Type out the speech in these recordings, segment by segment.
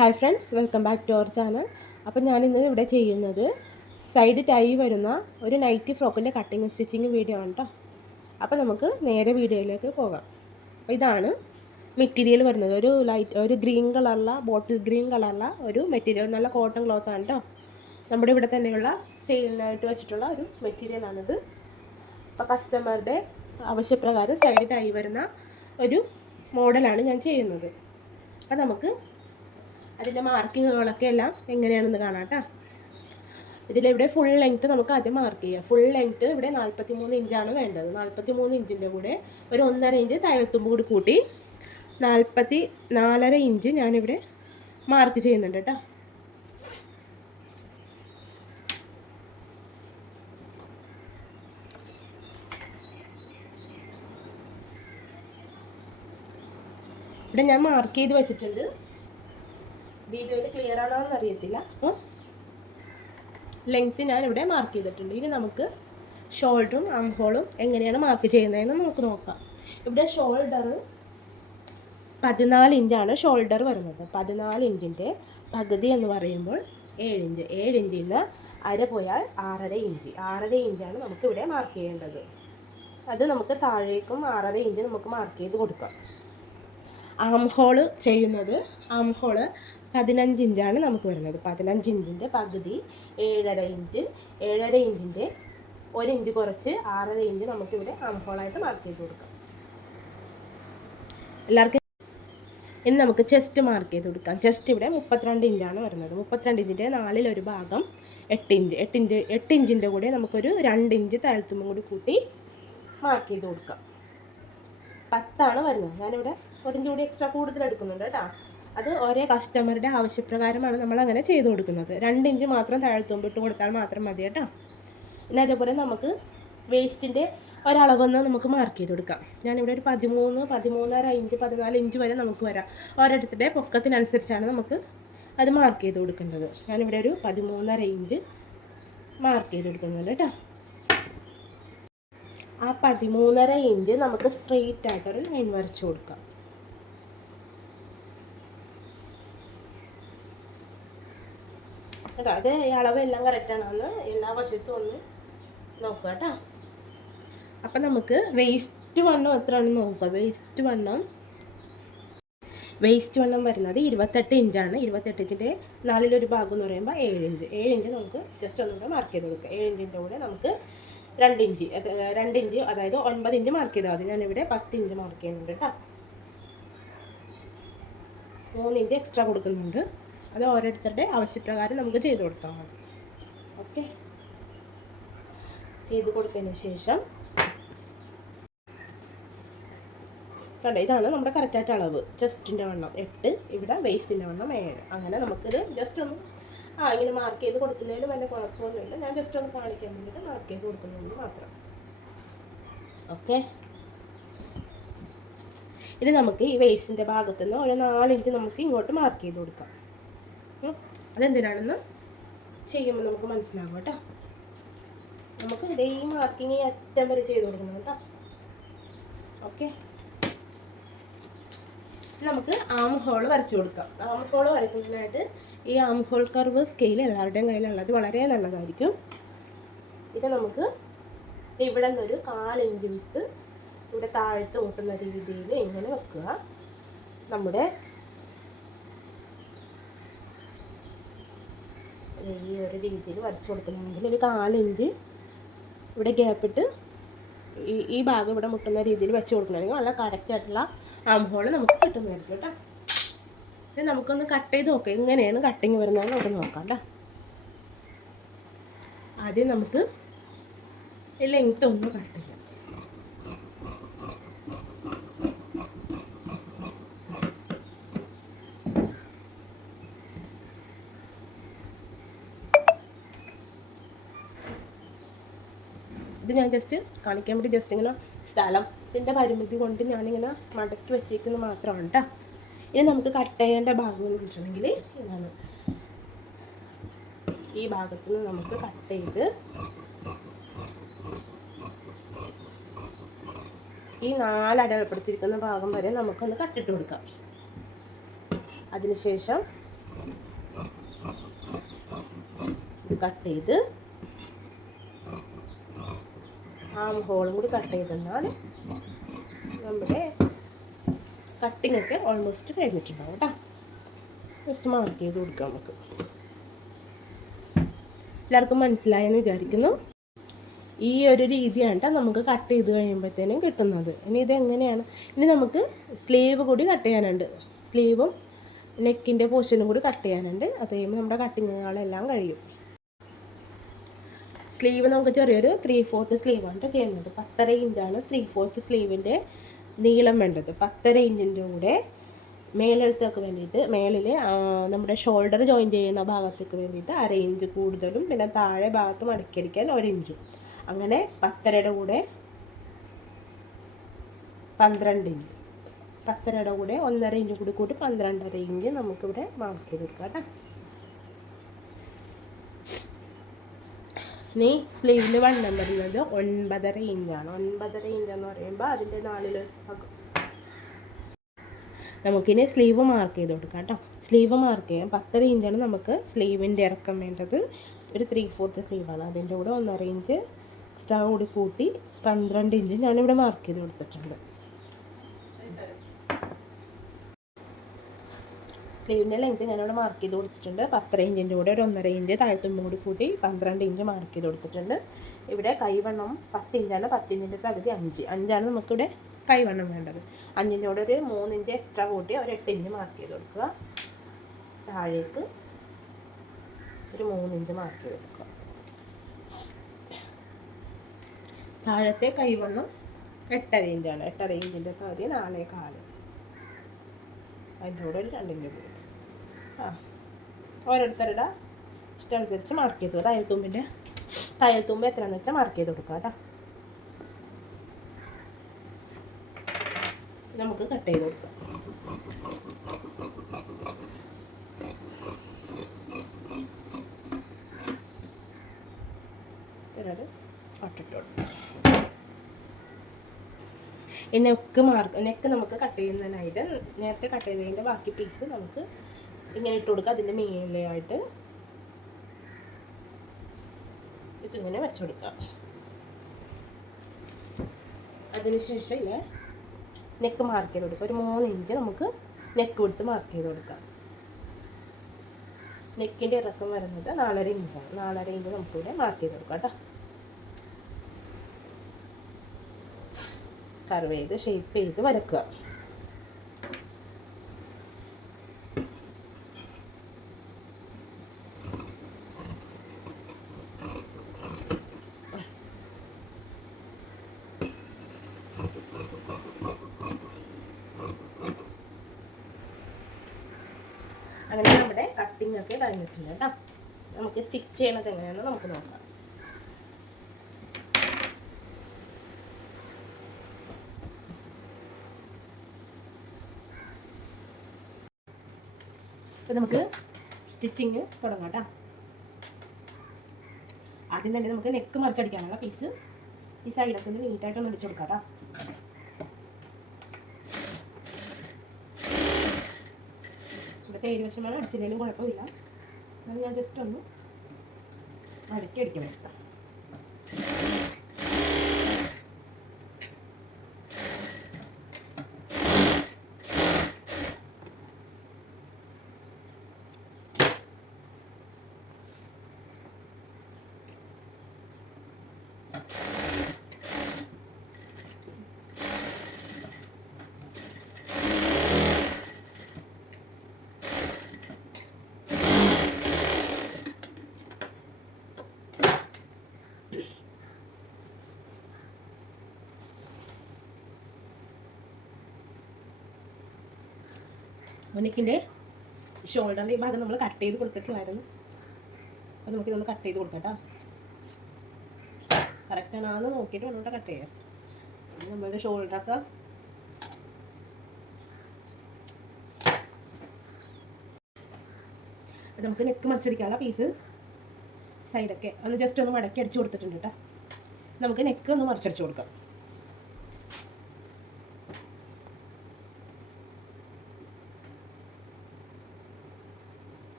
Hi friends, welcome back to our channel. അപ്പോൾ ഞാനിന്ന് ഇവിടെ ചെയ്യുന്നത് സൈഡ് ടൈ വരുന്ന ഒരു നൈറ്റി ഫ്രോക്കിൻ്റെ കട്ടിങ് സ്റ്റിച്ചിങ് വീഡിയോ ആണ് കേട്ടോ. അപ്പോൾ നമുക്ക് നേരെ വീഡിയോയിലേക്ക് പോകാം. അപ്പോൾ ഇതാണ് മെറ്റീരിയൽ വരുന്നത്. ഒരു ഗ്രീൻ കളറുള്ള ബോട്ടിൽ ഗ്രീൻ കളറുള്ള ഒരു മെറ്റീരിയൽ, നല്ല കോട്ടൺ ക്ലോത്ത് ആണ് കേട്ടോ. നമ്മുടെ ഇവിടെ തന്നെയുള്ള സെയിലിനായിട്ട് വെച്ചിട്ടുള്ള ഒരു മെറ്റീരിയലാണിത്. അപ്പോൾ കസ്റ്റമറുടെ ആവശ്യപ്രകാരം സൈഡ് ടൈ വരുന്ന ഒരു മോഡലാണ് ഞാൻ ചെയ്യുന്നത്. അപ്പോൾ നമുക്ക് അതിൻ്റെ മാർക്കിങ്ങുകളൊക്കെ എല്ലാം എങ്ങനെയാണെന്ന് കാണാം കേട്ടോ. ഇതിലിവിടെ ഫുൾ ലെങ്ത്ത് നമുക്ക് ആദ്യം മാർക്ക് ചെയ്യാം. ഫുൾ ലെങ്ത്ത് ഇവിടെ 43 ഇഞ്ചാണ് വേണ്ടത്. 43 ഇഞ്ചിൻ്റെ കൂടെ ഒരു 1.5 ഇഞ്ച് താഴത്തുമ്പ് കൂടി കൂട്ടി 44.5 ഇഞ്ച് ഞാനിവിടെ മാർക്ക് ചെയ്യുന്നുണ്ട് കേട്ടോ. ഇവിടെ ഞാൻ മാർക്ക് ചെയ്ത് വെച്ചിട്ടുണ്ട്. വീഡിയോയിൽ ക്ലിയർ ആണോ എന്ന് അറിയത്തില്ല. അപ്പോൾ ലെങ്ത്ത് ഞാനിവിടെ മാർക്ക് ചെയ്തിട്ടുണ്ട്. ഇനി നമുക്ക് ഷോൾഡറും ആം ഹോളും എങ്ങനെയാണ് മാർക്ക് ചെയ്യുന്നതെന്ന് നമുക്ക് നോക്കാം. ഇവിടെ ഷോൾഡർ 14 ഇഞ്ചാണ് ഷോൾഡർ വരുന്നത്. 14 ഇഞ്ചിൻ്റെ പകുതി എന്ന് പറയുമ്പോൾ 7 ഇഞ്ച്. 7 ഇഞ്ചിൽ നിന്ന് അര പോയാൽ 6.5 ഇഞ്ച്. 6.5 ഇഞ്ചാണ് നമുക്കിവിടെ മാർക്ക് ചെയ്യേണ്ടത്. അത് നമുക്ക് താഴേക്കും 6.5 ഇഞ്ച് നമുക്ക് മാർക്ക് ചെയ്ത് കൊടുക്കാം. ആം ഹോള് ചെയ്യുന്നത്, ആം ഹോള് 15 ഇഞ്ചാണ് നമുക്ക് വരുന്നത്. 15 ഇഞ്ചിൻ്റെ പകുതി 7.5 ഇഞ്ച്. 7.5 ഇഞ്ചിൻ്റെ 1 ഇഞ്ച് കുറച്ച് 6.5 ഇഞ്ച് നമുക്കിവിടെ ആം ഹോളായിട്ട് മാർക്ക് ചെയ്ത് കൊടുക്കാം. എല്ലാവർക്കും ഇനി നമുക്ക് ചെസ്റ്റ് മാർക്ക് ചെയ്ത് കൊടുക്കാം. ചെസ്റ്റ് ഇവിടെ 32 ഇഞ്ചാണ് വരുന്നത്. 32 ഇഞ്ചിൻ്റെ 4/1 ഭാഗം 8 ഇഞ്ച്. 8 ഇഞ്ചിൻ്റെ കൂടെ നമുക്കൊരു 2 ഇഞ്ച് താഴ്ത്തുമ്പം കൂടി കൂട്ടി മാർക്ക് ചെയ്ത് കൊടുക്കാം. 10 വരുന്നത്. ഞാനിവിടെ 1 ഇഞ്ച് കൂടി എക്സ്ട്രാ കൂടുതൽ എടുക്കുന്നുണ്ട് കേട്ടോ. അത് ഓരോ കസ്റ്റമറുടെ ആവശ്യപ്രകാരമാണ് നമ്മൾ അങ്ങനെ ചെയ്ത് കൊടുക്കുന്നത്. 2 ഇഞ്ച് മാത്രം താഴ്ത്തുമ്പ് ഇട്ട് കൊടുത്താൽ മാത്രം മതി കേട്ടോ. പിന്നെ അതേപോലെ നമുക്ക് വേസ്റ്റിൻ്റെ ഒരളവെന്ന് നമുക്ക് മാർക്ക് ചെയ്ത് കൊടുക്കാം. ഞാനിവിടെ ഒരു 13, 13.5 ഇഞ്ച്, 14 ഇഞ്ച് വരെ നമുക്ക് വരാം. ഓരോരുത്തരുടെ പൊക്കത്തിനനുസരിച്ചാണ് നമുക്ക് അത് മാർക്ക് ചെയ്ത് കൊടുക്കേണ്ടത്. ഞാനിവിടെ ഒരു 13.5 ഇഞ്ച് മാർക്ക് ചെയ്ത് കൊടുക്കുന്നുണ്ട് കേട്ടോ. ആ 13.5 ഇഞ്ച് നമുക്ക് സ്ട്രെയിറ്റ് ആയിട്ടൊരു ലൈൻ വരച്ചു കൊടുക്കാം. കേട്ടോ, അത് അളവെല്ലാം കറക്റ്റാണെന്ന് എല്ലാ വശത്തും ഒന്ന് നോക്കുക കേട്ടോ. അപ്പം നമുക്ക് വേസ്റ്റ് വണ്ണം എത്രയാണെന്ന് നോക്കുക. വേസ്റ്റ് വണ്ണം വരുന്നത് 28 ഇഞ്ചാണ്. 28 ഇഞ്ചിൻ്റെ 4/1 ഭാഗം എന്ന് പറയുമ്പോൾ 7 ഇഞ്ച്. 7 ഇഞ്ച് നമുക്ക് ജസ്റ്റ് ഒന്നുകൂടെ മാർക്ക് ചെയ്ത് കൊടുക്കുക. 7 ഇഞ്ചിൻ്റെ കൂടെ നമുക്ക് 2 ഇഞ്ച്, അതായത് 9 ഇഞ്ച് മാർക്ക് ചെയ്താൽ മതി. ഞാനിവിടെ 10 ഇഞ്ച് മാർക്ക് ചെയ്യുന്നുണ്ട് കേട്ടോ. 3 ഇഞ്ച് എക്സ്ട്രാ കൊടുക്കുന്നുണ്ട്. അത് ഓരോരുത്തരുടെ ആവശ്യപ്രകാരം നമുക്ക് ചെയ്ത് കൊടുത്താൽ മതി. ഓക്കെ, ചെയ്ത് കൊടുത്തതിന് ശേഷം കണ്ടോ, ഇതാണ് നമ്മുടെ കറക്റ്റായിട്ട് അളവ്. ചെസ്റ്റിൻ്റെ വണ്ണം 8, ഇവിടെ വേസ്റ്റിൻ്റെ വണ്ണം 7. അങ്ങനെ നമുക്കിത് ജസ്റ്റ് ഒന്ന് ഇങ്ങനെ മാർക്ക് ചെയ്ത് കൊടുക്കുന്നതിന് വല്ല കുഴപ്പമൊന്നുമില്ല. ഞാൻ ജസ്റ്റ് ഒന്ന് കാണിക്കാൻ വേണ്ടിയിട്ട് മാർക്ക് ചെയ്ത് കൊടുക്കുന്നതിന് മാത്രം. ഓക്കെ, ഇത് നമുക്ക് ഈ വേസ്റ്റിൻ്റെ ഭാഗത്തു നിന്ന് ഒരു 4 ഇഞ്ച് നമുക്ക് ഇങ്ങോട്ട് മാർക്ക് ചെയ്ത് കൊടുക്കാം. അതെന്തിനാണെന്ന് ചെയ്യുമ്പോൾ നമുക്ക് മനസ്സിലാകും കേട്ടോ. നമുക്ക് ഇവിടെ ഈ മാർക്കിങ് അറ്റം വരെ ചെയ്ത് കൊടുക്കണം കേട്ടോ. ഓക്കെ, നമുക്ക് ആം ഹോൾ വരച്ചു കൊടുക്കാം. ആം ഹോൾ വരയ്ക്കുന്നതിനായിട്ട് ഈ ആം ഹോൾ കർവ് സ്കെയിൽ എല്ലാവരുടെയും കയ്യിലുള്ളത് വളരെ നല്ലതായിരിക്കും. ഇത് നമുക്ക് ഇവിടെ നിന്നൊരു 1/4 ഇഞ്ച് വിട്ട് ഇവിടെ താഴത്ത് ഓട്ടുന്ന രീതിയിൽ ഇങ്ങനെ വെക്കുക. നമ്മുടെ ഈ ഒരു രീതിയിൽ വരച്ചു കൊടുക്കണമെങ്കിൽ ഒരു 1/4 ഇഞ്ച് ഇവിടെ ഗ്യാപ്പിട്ട് ഈ ഭാഗം ഇവിടെ മുട്ടുന്ന രീതിയിൽ വെച്ച് കൊടുക്കണമെങ്കിൽ നല്ല കറക്റ്റായിട്ടുള്ള ആം ഹോൾ നമുക്ക് കിട്ടുന്നതായിരിക്കും കേട്ടോ. ഇത് നമുക്കൊന്ന് കട്ട് ചെയ്ത് നോക്കാം, എങ്ങനെയാണ് കട്ടിങ് വരുന്നതെന്ന് നമുക്ക് നോക്കാം കേട്ടോ. ആദ്യം നമുക്ക് ഈ ലെങ്ത്ത് ഒന്ന് കട്ട് ചെയ്യാം. ഇത് ഞാൻ ജസ്റ്റ് കാണിക്കാൻ വേണ്ടി ജസ്റ്റ് ഇങ്ങനെ സ്ഥലത്തിൻ്റെ പരിമിതി കൊണ്ട് ഞാനിങ്ങനെ മടക്കി വെച്ചേക്കുന്നത് മാത്രമാണ് കേട്ടോ. ഇനി നമുക്ക് കട്ട് ചെയ്യേണ്ട ഭാഗം എന്ന് വെച്ചിട്ടുണ്ടെങ്കിൽ ഇതാണ്. ഈ ഭാഗത്ത് നിന്ന് നമുക്ക് കട്ട് ചെയ്ത് ഈ 4 അടയാളപ്പെടുത്തിയിരിക്കുന്ന ഭാഗം വരെ നമുക്കൊന്ന് കട്ടിട്ട് കൊടുക്കാം. അതിനുശേഷം ഇത് കട്ട് ചെയ്ത് ആം ഹോളും കൂടി കട്ട് ചെയ്തെന്നാൽ നമ്മുടെ കട്ടിംഗ് ഒക്കെ ഓൾമോസ്റ്റ് കഴിഞ്ഞിട്ടുണ്ടാവും കേട്ടോ. ജസ്റ്റ് മാർക്ക് ചെയ്ത് കൊടുക്കാം നമുക്ക്. എല്ലാവർക്കും മനസ്സിലായെന്ന് വിചാരിക്കുന്നു. ഈ ഒരു രീതിയാണ് കേട്ടോ നമുക്ക് കട്ട് ചെയ്ത് കഴിയുമ്പോഴത്തേനും കിട്ടുന്നത്. ഇനി ഇതെങ്ങനെയാണ്, ഇനി നമുക്ക് സ്ലീവ് കൂടി കട്ട് ചെയ്യാനുണ്ട്. സ്ലീവും നെക്കിൻ്റെ പോർഷനും കൂടി കട്ട് ചെയ്യാനുണ്ട്. അത് കഴിയുമ്പോൾ നമ്മുടെ കട്ടിങ്ങുകളെല്ലാം കഴിയും. സ്ലീവ് നമുക്ക് ചെറിയൊരു 3/4 സ്ലീവാണ് ചെയ്യുന്നത്. 10.5 ഇഞ്ചാണ് 3/4 സ്ലീവിൻ്റെ നീളം വേണ്ടത്. 10.5 ഇഞ്ചിൻ്റെ കൂടെ മേലെടുത്തേക്ക് വേണ്ടിയിട്ട്, മേലിൽ നമ്മുടെ ഷോൾഡർ ജോയിൻ ചെയ്യുന്ന ഭാഗത്തേക്ക് വേണ്ടിയിട്ട് 1/2 ഇഞ്ച് കൂടുതലും, പിന്നെ താഴെ ഭാഗത്ത് മടക്കിയടിക്കാൻ 1 ഇഞ്ചും. അങ്ങനെ 10.5യുടെ കൂടെ 12 ഇഞ്ച്, 10.5യുടെ കൂടെ 1.5 ഇഞ്ച് കൂടി കൂട്ടി 12.5 ഇഞ്ച് നമുക്കിവിടെ മാർക്ക് ചെയ്ത് കൊടുക്കാം കേട്ടോ. ഇനി സ്ലീവിൽ വണ്ണം വരുന്നത് 9.5 ഇഞ്ചാണ്. 9.5 ഇഞ്ചെന്ന് പറയുമ്പോൾ അതിൻ്റെ 4 ഭാഗം. നമുക്കിനി സ്ലീവ് മാർക്ക് ചെയ്ത് കൊടുക്കാം കേട്ടോ. സ്ലീവ് മാർക്ക് ചെയ്യാം. 10.5 ഇഞ്ചാണ് നമുക്ക് സ്ലീവിൻ്റെ ഇറക്കം വേണ്ടത്. ഒരു 3/4 സ്ലീവാണ്. അതിൻ്റെ കൂടെ 1.5 ഇഞ്ച് എക്സ്ട്രാ കൂടി കൂട്ടി 12 ഇഞ്ച് ഞാനിവിടെ മാർക്ക് ചെയ്ത് കൊടുത്തിട്ടുണ്ട്. സ്ലീവിൻ്റെ ലെങ്ത്ത് ഞാനിവിടെ മാർക്ക് ചെയ്ത് കൊടുത്തിട്ടുണ്ട്. 10.5 ഇഞ്ചിൻ്റെ കൂടെ ഒരു 1.5 ഇഞ്ച് താഴ്ത്തുമ്പം കൂടി കൂട്ടി 12 ഇഞ്ച് മാർക്ക് ചെയ്ത് കൊടുത്തിട്ടുണ്ട്. ഇവിടെ കൈവണ്ണം 10 ഇഞ്ചാണ്. 10 ഇഞ്ചിൻ്റെ പകുതി 5 നമുക്കിവിടെ കൈവണ്ണം വേണ്ടത്. 5ൻ്റെ കൂടെ ഒരു 3 ഇഞ്ച് എക്സ്ട്രാ കൂട്ടി ഒരു 8 ഇഞ്ച് മാർക്ക് ചെയ്ത് കൊടുക്കുക. താഴേക്ക് ഒരു 3 ഇഞ്ച് മാർക്ക് ചെയ്ത് കൊടുക്കുക. താഴത്തെ കൈവണ്ണം 8.5 ഇഞ്ചാണ്. 8.5 ഇഞ്ചിൻ്റെ പകുതി 4.25. അതിൻ്റെ കൂടെ ഒരു 2 ഇഞ്ച് കൂടി ഓരോരുത്തരുടെ ഇഷ്ടമനുസരിച്ച് മാർക്ക് ചെയ്തു. തയ്യൽത്തുമ്പ് എത്രയാണെന്ന് വെച്ചാൽ മാർക്ക് ചെയ്ത് കൊടുക്കുക കേട്ടോ. നമുക്ക് കട്ട് ചെയ്ത് കൊടുക്കാം. കട്ടിട്ട് കൊടുക്കാം. ഈ നെക്ക് നമുക്ക് കട്ട് ചെയ്യുന്നതിനായിട്ട് നേരത്തെ കട്ട് ചെയ്തതിൻ്റെ ബാക്കി പീസ് നമുക്ക് ഇങ്ങനെ ഇട്ട് കൊടുക്കുക. അതിൻ്റെ മേലെയായിട്ട് ഇതിങ്ങനെ വെച്ച് കൊടുക്കുക. അതിനുശേഷം ഇല്ലേ നെക്ക് മാർക്ക് ചെയ്ത് കൊടുക്കുക. ഒരു 3 ഇഞ്ച് നമുക്ക് നെക്ക് വിട്ട് മാർക്ക് ചെയ്ത് കൊടുക്കാം. നെക്കിൻ്റെ ഇറക്കം വരുന്നത് 4.5 ഇഞ്ചാണ്. 4.5 ഇഞ്ച് നമുക്കിവിടെ മാർക്ക് ചെയ്ത് കൊടുക്കാം കേട്ടോ. കർവ് ചെയ്ത് ഷേപ്പ് ചെയ്ത് വരക്കുക. അങ്ങനെ നമ്മുടെ കട്ടിംഗ് ഒക്കെ കഴിഞ്ഞിട്ടുണ്ട് കേട്ടോ. നമുക്ക് സ്റ്റിച്ച് ചെയ്യണത് എങ്ങനെയാണെന്ന് നമുക്ക് നോക്കാം. അപ്പോൾ നമുക്ക് സ്റ്റിച്ചിങ് തുടങ്ങാം കേട്ടോ. ആദ്യം തന്നെ നമുക്ക് നെക്ക് മറിച്ചടിക്കാനുള്ള പീസ് ഈ സൈഡൊക്കെ ഒന്ന് നീറ്റായിട്ടൊന്ന് അടിച്ചു കൊടുക്കാം കേട്ടോ. ഇവിടെ തേര് വശമാണ്, അടിച്ചില്ലെങ്കിലും കുഴപ്പമില്ല. അത് ഞാൻ ജസ്റ്റ് ഒന്ന് മടക്കി അടിക്കണം. നെക്കിൻ്റെ ഷോൾഡറിൻ്റെ ഈ ഭാഗം നമ്മൾ കട്ട് ചെയ്ത് കൊടുത്തിട്ടില്ലായിരുന്നു. അപ്പോൾ നമുക്കിതൊന്ന് കട്ട് ചെയ്ത് കൊടുക്കാം കേട്ടോ. കറക്റ്റാണെന്ന് നോക്കിയിട്ട് വേണം കട്ട് ചെയ്യാം. നമ്മളുടെ ഷോൾഡറൊക്കെ നമുക്ക് നെക്ക് മറിച്ചടിക്കാനുള്ള പീസ് സൈഡൊക്കെ ഒന്ന് ജസ്റ്റ് ഒന്ന് മടക്കി അടിച്ചു കൊടുത്തിട്ടുണ്ട് കേട്ടോ. നമുക്ക് നെക്ക് ഒന്ന് മറിച്ചടിച്ച് കൊടുക്കാം.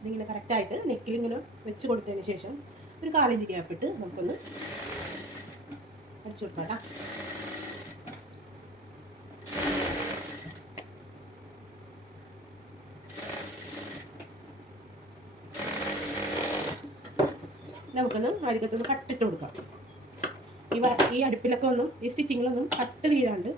ഇതിങ്ങനെ കറക്റ്റായിട്ട് നെക്കിലിങ്ങനെ വെച്ച് കൊടുത്തതിന് ശേഷം ഒരു 1/4 ഇഞ്ച് ഗ്യാപ്പിട്ട് നമുക്കൊന്ന് അടിച്ചു കൊടുക്കാം കേട്ടോ. നമുക്കൊന്ന് അരികത്തൊന്ന് കട്ടിട്ട് കൊടുക്കാം. ഈ അടുപ്പിലൊക്കെ ഒന്നും ഈ സ്റ്റിച്ചിങ്ങിലൊന്നും കട്ട് വീഴാണ്ട്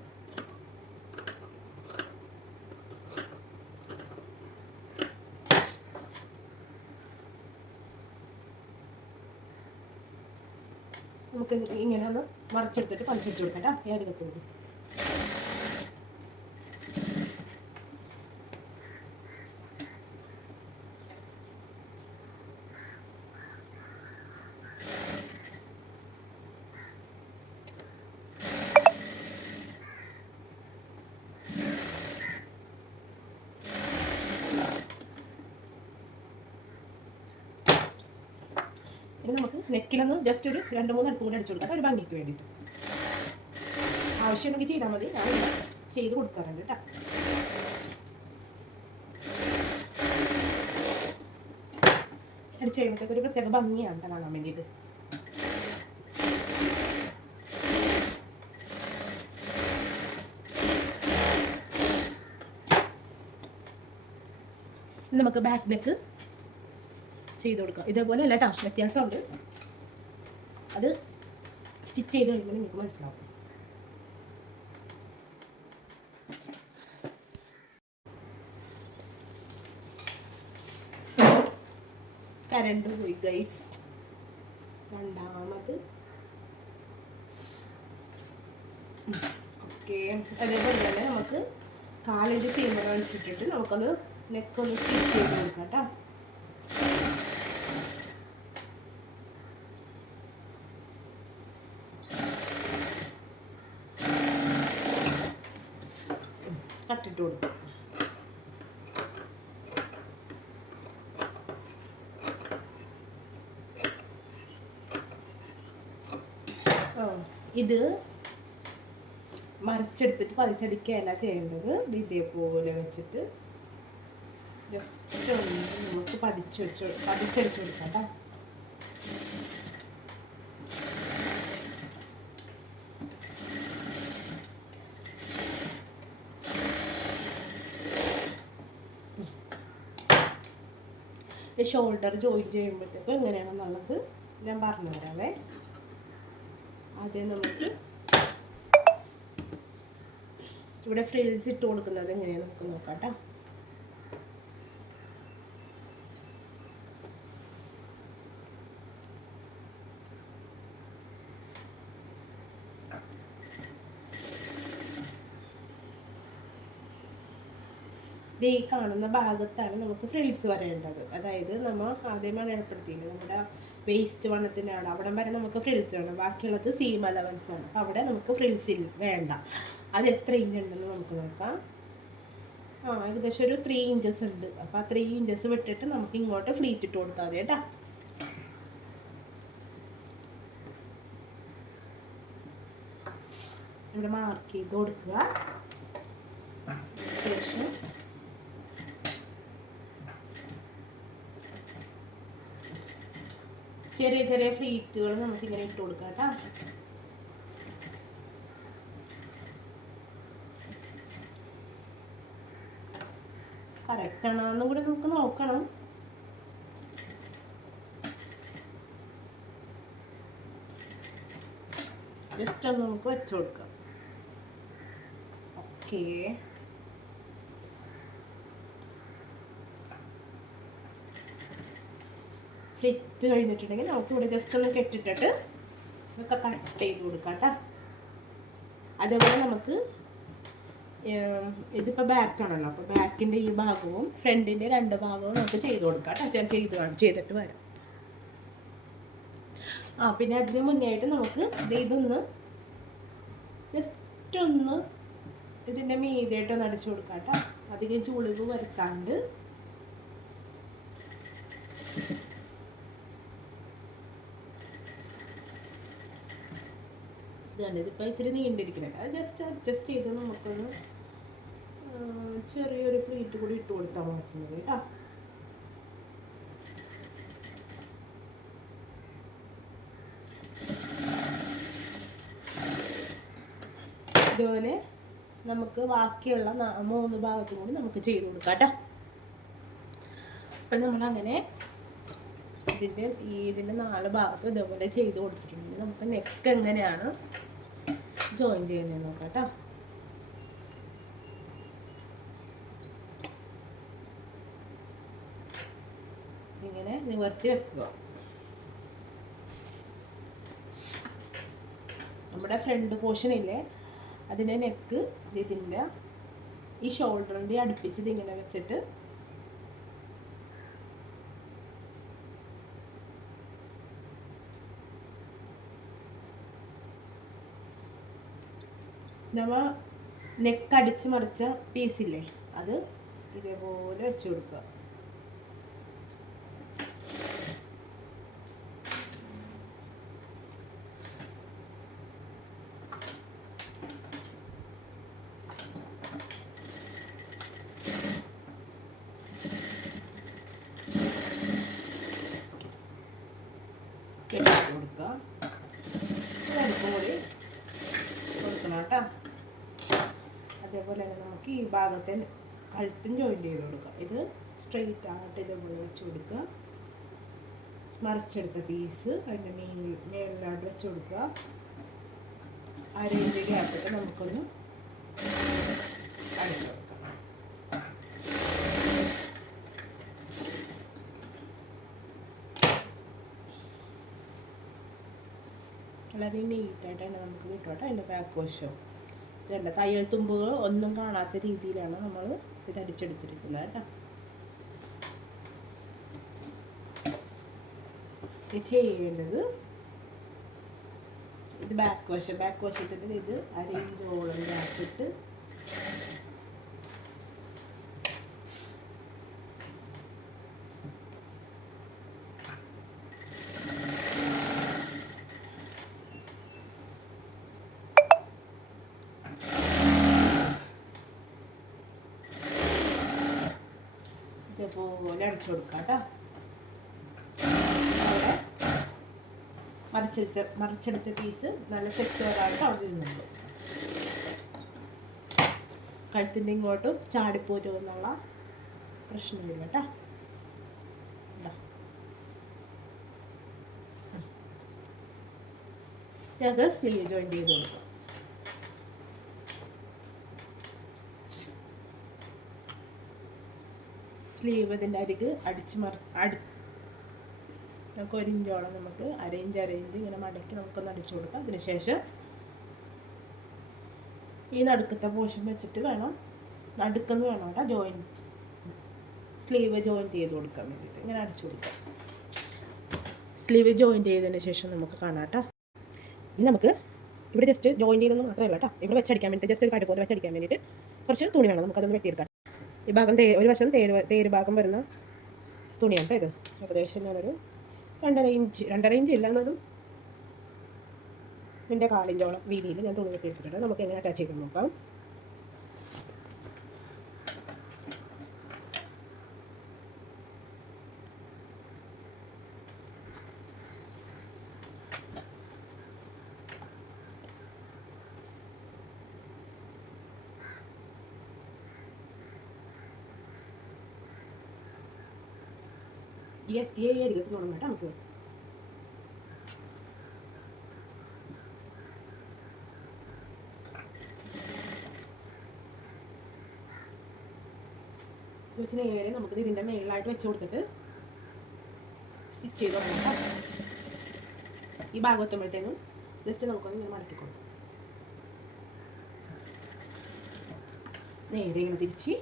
നമുക്ക് ഇങ്ങനെ ഒന്ന് മറിച്ചെടുത്തിട്ട് പതിച്ചിട്ട് കൊടുക്കാം ഈ അരികത്തോട്. ഇനി നമുക്ക് നെക്കിലൊന്ന് ജസ്റ്റ് ഒരു 2-3 അടുപ്പും കൂടെ അടിച്ചു കൊടുക്കാം ഒരു ഭംഗിക്ക് വേണ്ടിയിട്ട്. ആവശ്യമുണ്ടെങ്കിൽ ചെയ്താൽ മതി, ഞാൻ ചെയ്ത് കൊടുക്കാറുണ്ട് കേട്ടോ. അടിച്ച് കഴിയുമ്പോഴത്തേക്ക് ഒരു പ്രത്യേക ഭംഗിയാണ് കാണാൻ വേണ്ടിയിട്ട്. നമുക്ക് ബാക്ക് നെക്ക് ചെയ്ത് കൊടുക്കാം. ഇതേപോലെ അല്ല കേട്ടോ, വ്യത്യാസമുണ്ട്. അത് സ്റ്റിച്ച് ചെയ്ത് കഴിയുമ്പോൾ നിങ്ങൾക്ക് മനസ്സിലാവും. കരണ്ട് പോയി ഗൈസ്. രണ്ടാമത് ഓക്കെ. അതേപോലെ തന്നെ നമുക്ക് 1/4 ഇഞ്ച് സീമ കാണിച്ചിട്ടിട്ട് നമുക്കൊന്ന് നെക്കൊന്ന് സ്റ്റിച്ച് ചെയ്ത് കൊടുക്കാം കേട്ടോ. കട്ടിട്ട് കൊടുക്കും. ഇത് മറിച്ചെടുത്തിട്ട് പതിച്ചടിക്കുകയല്ല ചെയ്യേണ്ടത്. ഇതേപോലെ വെച്ചിട്ട് ജസ്റ്റ് ഒന്ന് നമുക്ക് പതിച്ചടിച്ചു കൊടുക്കാം കേട്ടോ. ഷോൾഡർ ജോയിൻ ചെയ്യുമ്പോഴത്തേക്കും എങ്ങനെയാണെന്നുള്ളത് ഞാൻ പറഞ്ഞു തരാവേ. ആദ്യം നമുക്ക് ഇവിടെ ഫ്രിൽസ് ഇട്ട് കൊടുക്കുന്നത് എങ്ങനെയാണ് നമുക്ക് നോക്കാം കേട്ടോ. ഈ കാണുന്ന ഭാഗത്താണ് നമുക്ക് ഫ്രിൽസ് വരേണ്ടത്. അതായത് നമ്മൾ ആദ്യമാണ് ഏർപ്പെടുത്തിയത് നമ്മുടെ വേസ്റ്റ് വണ്ണത്തിൻ്റെ അവിടം വരെ നമുക്ക് ഫ്രിൽസ് വേണം. ബാക്കിയുള്ളത് സീം അലവൻസ് ആണ്. അപ്പോൾ അവിടെ നമുക്ക് ഫ്രിൽസ് വേണ്ട. അത് എത്ര ഇഞ്ച് ഉണ്ടെന്ന് നമുക്ക് നോക്കാം. ഏകദേശം ഒരു 3 ഇഞ്ചസ് ഉണ്ട്. അപ്പോൾ ആ 3 ഇഞ്ചസ് വിട്ടിട്ട് നമുക്ക് ഇങ്ങോട്ട് ഫ്ലീറ്റ് ഇട്ട് കൊടുത്താൽ മതി കേട്ടോ. ഇവിടെ മാർക്ക് ചെയ്ത് കൊടുക്കുക. ശേഷം ചെറിയ ചെറിയ ഫ്ലീറ്റുകൾ നമുക്കിങ്ങനെ ഇട്ട് കൊടുക്കാം കേട്ടോ. കറക്റ്റ് ആണെന്നും കൂടി നമുക്ക് നോക്കണം. ജസ്റ്റ് ഒന്ന് നമുക്ക് വെച്ചു കൊടുക്കാം. ഓക്കെ. ഫ്ലിറ്റ് കഴിഞ്ഞിട്ടുണ്ടെങ്കിൽ നമുക്ക് ഇവിടെ ജസ്റ്റ് ഒന്ന് കെട്ടിട്ടിട്ട് ഇതൊക്കെ കട്ട് ചെയ്ത് കൊടുക്കാം കേട്ടോ. അതേപോലെ നമുക്ക് ഇതിപ്പോൾ ബാക്കാണല്ലോ, അപ്പോൾ ബാക്കിൻ്റെ ഈ ഭാഗവും ഫ്രണ്ടിൻ്റെ 2 ഭാഗവും നമുക്ക് ചെയ്ത് കൊടുക്കാം കേട്ടോ. ഞാൻ ചെയ്തിട്ട് വരാം. പിന്നെ അതിന് മുന്നേ ആയിട്ട് നമുക്ക് ഇതൊന്ന് ജസ്റ്റ് ഒന്ന് ഇതിൻ്റെ മീതിയായിട്ടൊന്ന് അടിച്ചു കൊടുക്കാം കേട്ടോ. അധികം ചുളിവ് വരുത്താണ്ട്. ഇതിപ്പോൾ ഇത്തിരി നീണ്ടിരിക്കുന്നുണ്ട്. അത് ജസ്റ്റ് അഡ്ജസ്റ്റ് ചെയ്ത് നമുക്കൊന്ന് ചെറിയൊരു ഫ്ലീറ്റ് കൂടി ഇട്ട് കൊടുത്താൽ മാത്രമതി കേട്ടോ. ഇതുപോലെ നമുക്ക് ബാക്കിയുള്ള 3 ഭാഗത്തും കൂടി നമുക്ക് ചെയ്ത് കൊടുക്കാം കേട്ടോ. അപ്പം നമ്മളങ്ങനെ ഇതിൻ്റെ 4 ഭാഗത്തും ഇതേപോലെ ചെയ്ത് കൊടുത്തിട്ടുണ്ടെങ്കിൽ നമുക്ക് നെക്ക് എങ്ങനെയാണ് ജോയിൻ ചെയ്യുന്നത് നോക്കാം കേട്ടോ. ഇങ്ങനെ നിവർത്തി വെക്കുക. നമ്മുടെ ഫ്രണ്ട് പോർഷൻ ഇല്ലേ, അതിൻ്റെ നെക്ക് ഇതിൻ്റെ ഈ ഷോൾഡറിൻ്റെ അടുപ്പിച്ചത് ഇങ്ങനെ വെച്ചിട്ട് നമ്മ നെക്ക് അടിച്ച് മറിച്ച പീസില്ലേ, അത് ഇതേപോലെ വെച്ച് കൊടുക്കുക. കൊടുക്കുക. അടുപ്പും കൂടി കൊടുക്കണം കേട്ടോ. അതേപോലെ തന്നെ നമുക്ക് ഈ ഭാഗത്തെ കഴുത്തും ജോയിൻ്റ് ചെയ്ത് കൊടുക്കുക. ഇത് സ്ട്രെയിറ്റ് ആയിട്ട് ഇതേപോലെ വെച്ച് കൊടുക്കുക. മറിച്ചെടുത്ത പീസ് അതിൻ്റെ മേളിലായിട്ട് വെച്ച് കൊടുക്കുക. 1/2 ഇഞ്ച് ഗ്യാപ്പിട്ട് നമുക്കൊന്ന് അടിച്ചു കൊടുക്കാം. വളരെ നീറ്റായിട്ട് തന്നെ നമുക്ക് കിട്ടും. അതിൻ്റെ ബാക്ക് വശം ഇതല്ല, തയ്യൽ തുമ്പുകൾ ഒന്നും കാണാത്ത രീതിയിലാണ് നമ്മൾ ഇത് അടിച്ചെടുത്തിരിക്കുന്നത് കേട്ടോ. ഇത് ചെയ്യേണ്ടത് ഇത് ബാക്ക് വശത്തിൻ്റെ ഇത് 1/2 ഇഞ്ചോളം ഗ്യാപ്പിട്ട് ഇതേപോലെ അടിച്ചു കൊടുക്കാം കേട്ടോ. അവിടെ മറിച്ചടിച്ച പീസ് നല്ല സെക്യൂറായിട്ട് അവിടെ ഇരുന്നുണ്ട്. കഴുത്തിൻ്റെ ഇങ്ങോട്ടും ചാടിപ്പോരും എന്നുള്ള പ്രശ്നമില്ല കേട്ടോ. ഞങ്ങൾക്ക് സ്ലീവ് ജോയിൻ ചെയ്ത് കൊടുക്കാം. സ്ലീവ് ഇതിൻ്റെ അരിക് നമുക്ക് 1 ഇഞ്ചോളം നമുക്ക് അരയിഞ്ച് ഇങ്ങനെ മടക്കി നമുക്കൊന്ന് അടിച്ചു കൊടുക്കാം. അതിനുശേഷം ഈ നടുക്കത്തെ പോർഷൻ വെച്ചിട്ട് വേണം കേട്ടോ സ്ലീവ് ജോയിൻ ചെയ്ത് കൊടുക്കാൻ വേണ്ടിയിട്ട് ഇങ്ങനെ അടിച്ചു കൊടുക്കാം. സ്ലീവ് ജോയിൻ ചെയ്തതിന് ശേഷം നമുക്ക് കാണാം കേട്ടോ. ഇനി നമുക്ക് ഇവിടെ ജസ്റ്റ് ജോയിൻ ചെയ്യുന്നത് മാത്രമേ ഉള്ളൂ കേട്ടോ. ഇവിടെ വെച്ചടിക്കാൻ വേണ്ടിയിട്ട് ജസ്റ്റ് ഒരു കടി പോലെ വെച്ചടിക്കാൻ വേണ്ടിയിട്ട് കുറച്ച് തുണി വേണം. നമുക്കതൊന്ന് വെട്ടിയെടുക്കാം. ഈ ഭാഗം ഒരു വശം തേര് ഭാഗം വരുന്ന തുണിയാണ് കേട്ടോ. ഇത് ഏകദേശം ഞാനൊരു 2.5 ഇഞ്ച് ഇല്ല എന്നാലും 1/4 ഇഞ്ചോളം വീതിയിൽ ഞാൻ തുണി വെട്ടി എടുത്തിട്ടുണ്ട്. നമുക്ക് എങ്ങനെ അറ്റാച്ച് ചെയ്ത് നോക്കാം. ഈ അരികത്ത് തുടങ്ങാം കേട്ടോ. നമുക്ക് വെച്ച് നേരെ നമുക്കിത് ഇതിൻ്റെ മേളിലായിട്ട് വെച്ച് കൊടുത്തിട്ട് സ്റ്റിച്ച് ചെയ്ത് തുടങ്ങാം. ഈ ഭാഗം എത്തുമ്പോഴത്തേനും ജസ്റ്റ് നമുക്കൊന്ന് ഇങ്ങനെ മടക്കി കൊടുക്കാം. നേരെ ഇങ്ങനെ തിരിച്ച്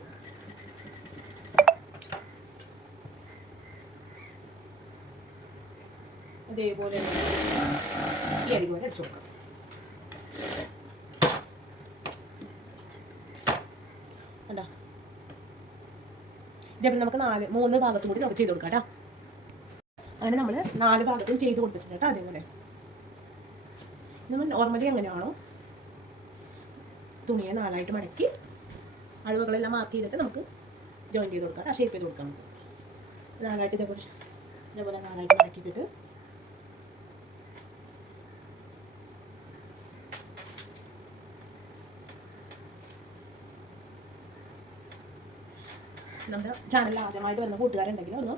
അതേപോലെ ഈ അരി പോലെ അടിച്ചു കൊടുക്കാം. കണ്ടോ? ഇതേപോലെ നമുക്ക് 3 ഭാഗത്തും കൂടി നമുക്ക് ചെയ്ത് കൊടുക്കാം കേട്ടോ. അങ്ങനെ നമ്മൾ 4 ഭാഗത്തും ചെയ്ത് കൊടുത്തിട്ടുണ്ട് കേട്ടോ. അതേപോലെ നമ്മൾ നോർമലി എങ്ങനെയാണോ തുണിയെ 4ആയിട്ട് മടക്കി അളവുകളെല്ലാം മാർക്ക് ചെയ്തിട്ട് നമുക്ക് ജോയിൻ ചെയ്ത് കൊടുക്കാം. ഷേപ്പ് ചെയ്ത് കൊടുക്കാം. നമുക്ക് 4ആയിട്ട് ഇതേപോലെ 4ആയിട്ട് മടക്കിയിട്ട് നമ്മുടെ ചാനൽ ആദ്യമായിട്ട് വന്ന കൂട്ടുകാരുണ്ടെങ്കിൽ ഒന്ന്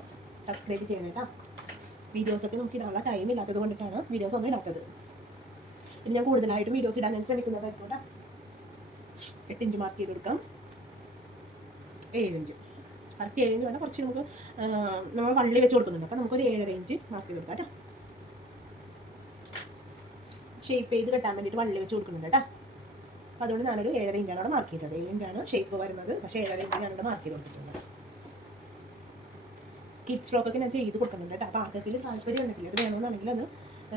സബ്സ്ക്രൈബ് ചെയ്യണം കേട്ടോ. വീഡിയോസൊക്കെ നമുക്ക് ഇടാനുള്ള ടൈം ഇല്ലാത്തത് കൊണ്ടിട്ടാണ് വീഡിയോസ് ഒന്നും ഇടാത്തത്. ഇനി ഞാൻ കൂടുതലായിട്ട് വീഡിയോസ് ഇടാൻ ഞാൻ ശ്രമിക്കുന്നതായിരിക്കും കേട്ടോ. 8 ഇഞ്ച് മാർക്ക് ചെയ്ത് കൊടുക്കാം. 7 ഇഞ്ച് കറക്റ്റ് 7 ഇഞ്ച് വേണം. കുറച്ച് നമുക്ക് നമ്മൾ വള്ളി വെച്ച് കൊടുക്കുന്നുണ്ട്, അപ്പോൾ നമുക്കൊരു 7.5 ഇഞ്ച് മാർക്ക് ചെയ്ത് കൊടുക്കാം കേട്ടോ. ഷേപ്പ് ചെയ്ത് കെട്ടാൻ വേണ്ടിയിട്ട് വള്ളി വെച്ച് കൊടുക്കുന്നുണ്ട് കേട്ടോ. അപ്പോൾ അതുകൊണ്ട് ഞാനൊരു 7.5 ഇഞ്ചാണ് അവിടെ മാർക്ക് ചെയ്തത്. 7 ഇഞ്ചാണ് ഷേപ്പ് വരുന്നത്, പക്ഷേ 7.5 ഇഞ്ച് ഞാനിവിടെ മാർക്ക് ചെയ്ത് കൊടുത്തിട്ടുണ്ട്. കിഡ്സ് ഫ്രോക്കൊക്കെ ഞാൻ ചെയ്ത് കൊടുക്കുന്നുണ്ട് കേട്ടോ. അപ്പോൾ ആർക്കെങ്കിലും താല്പര്യം ഉണ്ടെങ്കിൽ അത് വേണമെന്നാണെങ്കിൽ ഒന്ന്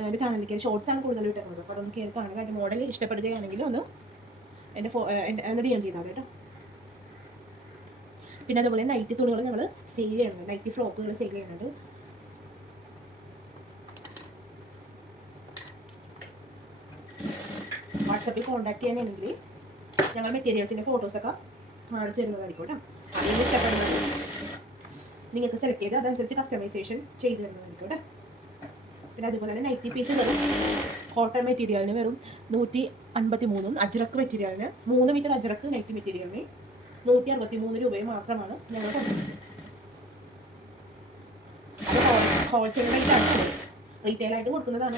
എൻ്റെ ചാനലിലേക്ക് ഷോർട്സാണ് കൂടുതൽ ഇട്ടുന്നത്. അപ്പോൾ അതൊന്ന് കയറി കാണുക. എൻ്റെ മോഡൽ ഇഷ്ടപ്പെടുകയാണെങ്കിൽ ഒന്ന് എൻ്റെ DM ചെയ്താൽ കേട്ടോ. പിന്നെ അതുപോലെ നൈറ്റി തുണികൾ ഞങ്ങൾ സെയിൽ ചെയ്യുന്നുണ്ട്, നൈറ്റി ഫ്രോക്കുകൾ സെയിൽ ചെയ്യുന്നുണ്ട്. വാട്സപ്പിൽ കോൺടാക്ട് ചെയ്യാനാണെങ്കിൽ ഞങ്ങൾ മെറ്റീരിയൽസിൻ്റെ ഫോട്ടോസൊക്കെ കാണിച്ചു തരുന്നതായിരിക്കും കേട്ടോ. അതിന് ഇഷ്ടപ്പെടുന്നത് നിങ്ങൾക്ക് സെലക്ട് ചെയ്ത് അതനുസരിച്ച് കസ്റ്റമൈസേഷൻ ചെയ്ത് തരുന്നതായിരിക്കും കേട്ടോ. പിന്നെ അതുപോലെ തന്നെ നൈറ്റി പീസുകൾ കോട്ടൺ മെറ്റീരിയലിന് വെറും 153, അജ്രക്ക് മെറ്റീരിയലിന് 3 മീറ്റർ അജ്രക്ക് നൈറ്റി മെറ്റീരിയലിന് 163 രൂപയും മാത്രമാണ് ഞങ്ങൾ കൊടുക്കുന്നത്. അത് ഹോൾസെയിൽ റേറ്റാണ്. റീറ്റെയിലായിട്ട് കൊടുക്കുന്നതാണ്.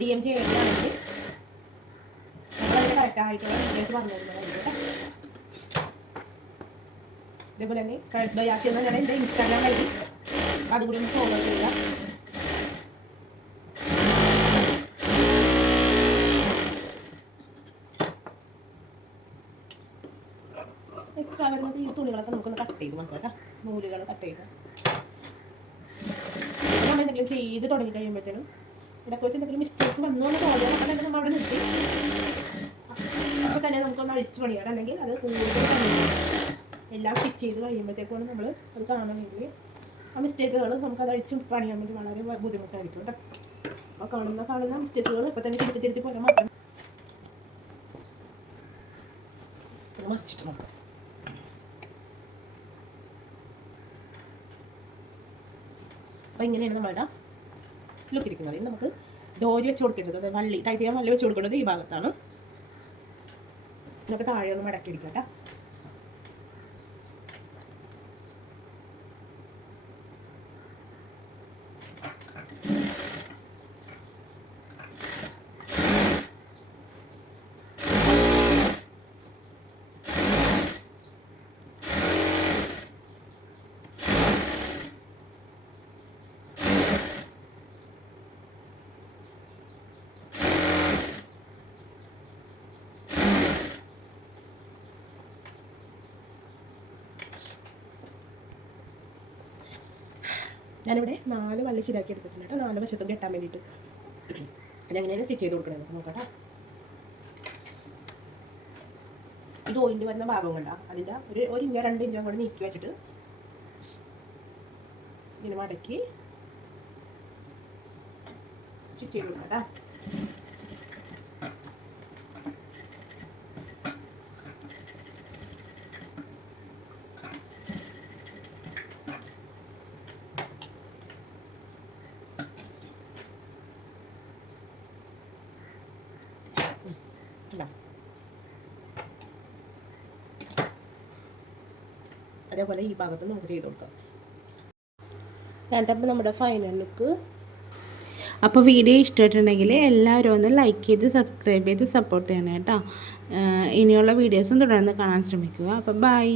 DM ചെയ്യുകയാണെങ്കിൽ നമ്മളതിൻ്റെ കറക്റ്റായിട്ടുള്ള ഡീറ്റെയിൽസ് പറഞ്ഞു തരുന്നതായിരിക്കും. ഇതേപോലെ തന്നെ ബയാച്ചി എന്ന ഞാൻ എൻ്റെ ഇൻസ്റ്റാഗ്രാം ID അതുകൂടി ഒന്ന് ഫോളോ ചെയ്യുക. എക്സ്ട്രാ വരുന്നത് ഈ തുണികളൊക്കെ നമുക്കൊന്ന് കട്ട് ചെയ്ത് നോക്കാം കേട്ടോ. നൂലുകൾ കട്ട് ചെയ്ത് നമ്മൾ എന്തെങ്കിലും ചെയ്ത് തുടങ്ങി കഴിയുമ്പോഴത്തേനും ഇടയ്ക്ക് വെച്ച് എന്തെങ്കിലും മിസ്റ്റേക്ക് വന്നുകൊണ്ട് തോന്നുക, അപ്പോൾ തന്നെ നമ്മൾ അവിടെ നിർത്തി അപ്പോൾ തന്നെ നമുക്കൊന്ന് അഴിച്ച് പണിയാം. അല്ലെങ്കിൽ അത് കൂടുതൽ എല്ലാം സ്റ്റിച്ച് ചെയ്ത് കഴിയുമ്പോഴത്തേക്കാണ് നമ്മൾ അത് കാണണമെങ്കിൽ ആ മിസ്റ്റേക്കുകൾ നമുക്കത് അഴിച്ച് പണിയാൻ വേണ്ടി വളരെ ബുദ്ധിമുട്ടായിരിക്കും കേട്ടോ. അപ്പോൾ കാണുന്ന മിസ്റ്റേക്കുകൾ ഇപ്പോൾ തന്നെ തിരുത്തി പോലെ മാത്രം മറിച്ചിട്ട് നോക്കാം. അപ്പോൾ ഇങ്ങനെയാണ് നമ്മളുടെ ലുക്ക് ഇരിക്കുന്നത്. ഇനി നമുക്ക് ഡോരി വെച്ച് കൊടുക്കേണ്ടത്, വള്ളി ടൈറ്റ് ചെയ്യാൻ വള്ളി വെച്ച് കൊടുക്കേണ്ടത് ഈ ഭാഗത്താണ്. നമുക്ക് താഴെ ഒന്ന് മടക്കി അടിക്കാം കേട്ടോ. ഞാനിവിടെ 4 വള്ളി ശരിയാക്കി എടുത്തിട്ടുണ്ട് കേട്ടോ. 4 വശത്തും കെട്ടാൻ വേണ്ടിയിട്ട്. അതെങ്ങനെയാണ് സ്റ്റിച്ച് ചെയ്ത് കൊടുക്കണത് നോക്കാം. ഈ ജോയിൻറ്റ് വരുന്ന ഭാഗം കണ്ടാ അതിൻ്റെ ഒരു 1 ഇഞ്ചോ 2 ഇഞ്ചോ കൂടെ നീക്കി വെച്ചിട്ട് ഇങ്ങനെ മടക്കി സ്റ്റിച്ച് ചെയ്ത് കൊടുക്കാം കേട്ടോ. അതേപോലെ ഈ ഭാഗത്ത് നമുക്ക് ചെയ്ത് കൊടുക്കാം. കണ്ടപ്പോൾ നമ്മുടെ ഫൈനൽ ലുക്ക്. അപ്പോൾ വീഡിയോ ഇഷ്ടമായിട്ടുണ്ടെങ്കിൽ എല്ലാവരും ഒന്ന് ലൈക്ക് ചെയ്ത് സബ്സ്ക്രൈബ് ചെയ്ത് സപ്പോർട്ട് ചെയ്യണം കേട്ടോ. ഇനിയുള്ള വീഡിയോസും തുടർന്ന് കാണാൻ ശ്രമിക്കുക. അപ്പോൾ ബൈ.